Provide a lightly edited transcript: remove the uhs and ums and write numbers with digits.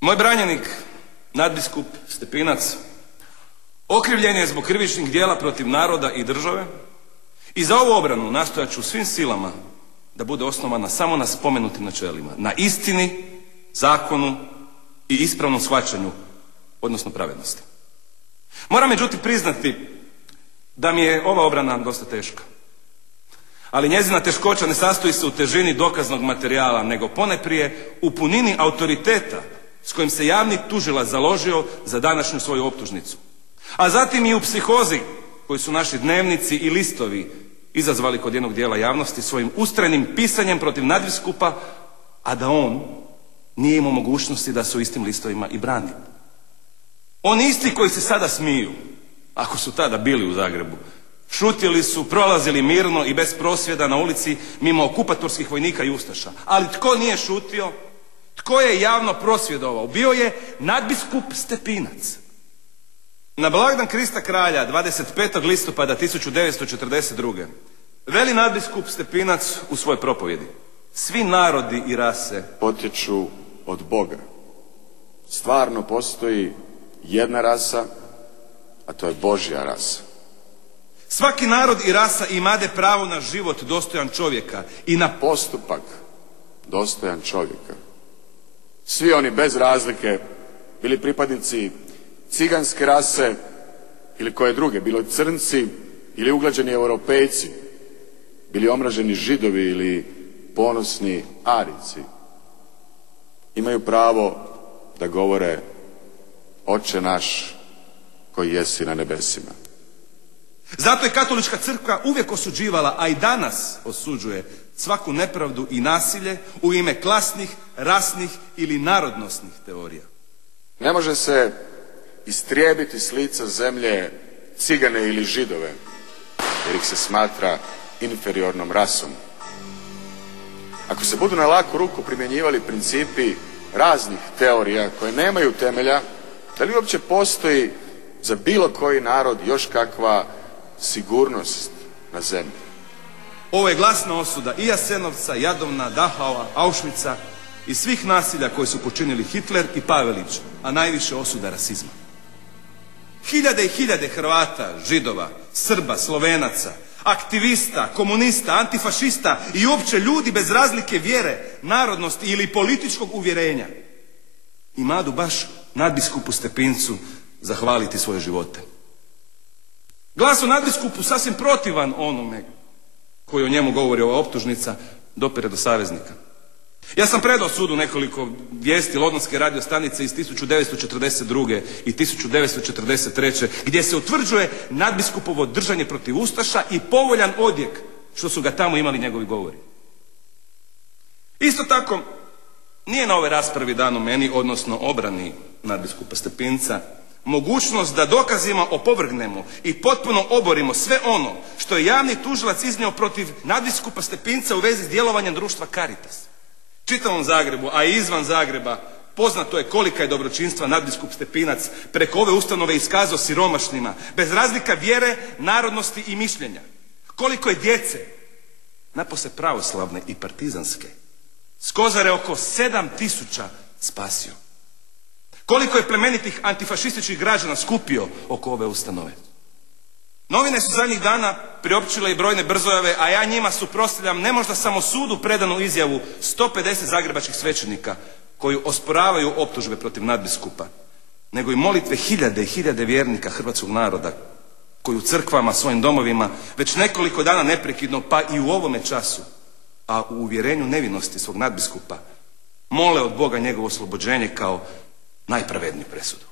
Moj branjenik, nadbiskup Stepinac, okrivljen je zbog krivičnih djela protiv naroda i države i za ovu obranu nastojat ću svim silama da bude osnovana samo na spomenutim načelima, na istini, zakonu i ispravnom shvaćanju, odnosno pravednosti. Moram međutim priznati da mi je ova obrana dosta teška. Ali njezina teškoća ne sastoji se u težini dokaznog materijala, nego ponajprije u punini autoriteta s kojim se javni tužilac založio za današnju svoju optužnicu. A zatim i u psihozi koju su naši dnevnici i listovi izazvali kod jednog dijela javnosti svojim ustrajnim pisanjem protiv nadbiskupa, a da on nije imao mogućnosti da se u istim listovima i brani. Oni isti koji se sada smiju, ako su tada bili u Zagrebu, šutjeli su, prolazili mirno i bez prosvjeda na ulici mimo okupatorskih vojnika i ustaša. Ali tko nije šutio? Tko je javno prosvjedovao? Bio je nadbiskup Stepinac. Na blagdan Krista kralja 25. listopada 1942. veli nadbiskup Stepinac u svojoj propovjedi: svi narodi i rase potječu od Boga. Stvarno postoji jedna rasa, a to je Božja rasa. Svaki narod i rasa imade pravo na život dostojan čovjeka i na postupak dostojan čovjeka. Svi oni bez razlike, bili pripadnici ciganske rase ili koje druge, bilo crnci ili uglađeni europejci, bili omraženi Židovi ili ponosni Arijci, imaju pravo da govore: Oče naš koji jesi na nebesima. Zato je Katolička crkva uvijek osuđivala, a i danas osuđuje, svaku nepravdu i nasilje u ime klasnih, rasnih ili narodnosnih teorija. Ne može se istrijebiti s lica zemlje cigane ili Židove, jer ih se smatra inferiornom rasom. Ako se budu na laku ruku primjenjivali principi raznih teorija koje nemaju temelja, da li uopće postoji za bilo koji narod još kakva sigurnost na zemlji? Ovo je glasna osuda i Jasenovca, Jadovna, Dachaua, Auschwitza i svih nasilja koje su počinili Hitler i Pavelić, a najviše osuda rasizma. Hiljade i hiljade Hrvata, Židova, Srba, Slovenaca, aktivista, komunista, antifašista i uopće ljudi bez razlike vjere, narodnosti ili političkog uvjerenja imadu baš nadbiskupu Stepincu zahvaliti svoje živote. Glas o nadbiskupu sasvim protivan onome koji o njemu govori ova optužnica dopire do saveznika. Ja sam predao sudu nekoliko vijesti londonske radio stanice iz 1942. i 1943. gdje se utvrđuje nadbiskupovo držanje protiv ustaša i povoljan odjek što su ga tamo imali njegovi govori. Isto tako, nije na ovoj raspravi dano meni, odnosno obrani nadbiskupa Stepinca, mogućnost da dokazima opovrgnemo i potpuno oborimo sve ono što je javni tužilac iznio protiv nadbiskupa Stepinca u vezi s djelovanjem društva Caritas. Čitavom Zagrebu, a i izvan Zagreba, poznato je kolika je dobročinstva nadbiskup Stepinac preko ove ustanove iskazao siromašnima, bez razlika vjere, narodnosti i mišljenja. Koliko je djece, napose pravoslavne i partizanske, s Kozare oko 7.000 spasio. Koliko je plemenitih antifašističkih građana skupio oko ove ustanove. Novine su zadnjih dana priopćile i brojne brzojave, a ja njima suprotstavljam ne možda samo sudu predanu izjavu 150 zagrebačkih svećenika koji osporavaju optužbe protiv nadbiskupa, nego i molitve hiljade i hiljade vjernika hrvatskog naroda koji u crkvama, svojim domovima već nekoliko dana neprekidno, pa i u ovome času, a u uvjerenju nevinosti svog nadbiskupa, mole od Boga njegovo oslobođenje kao najpravedniju presudu.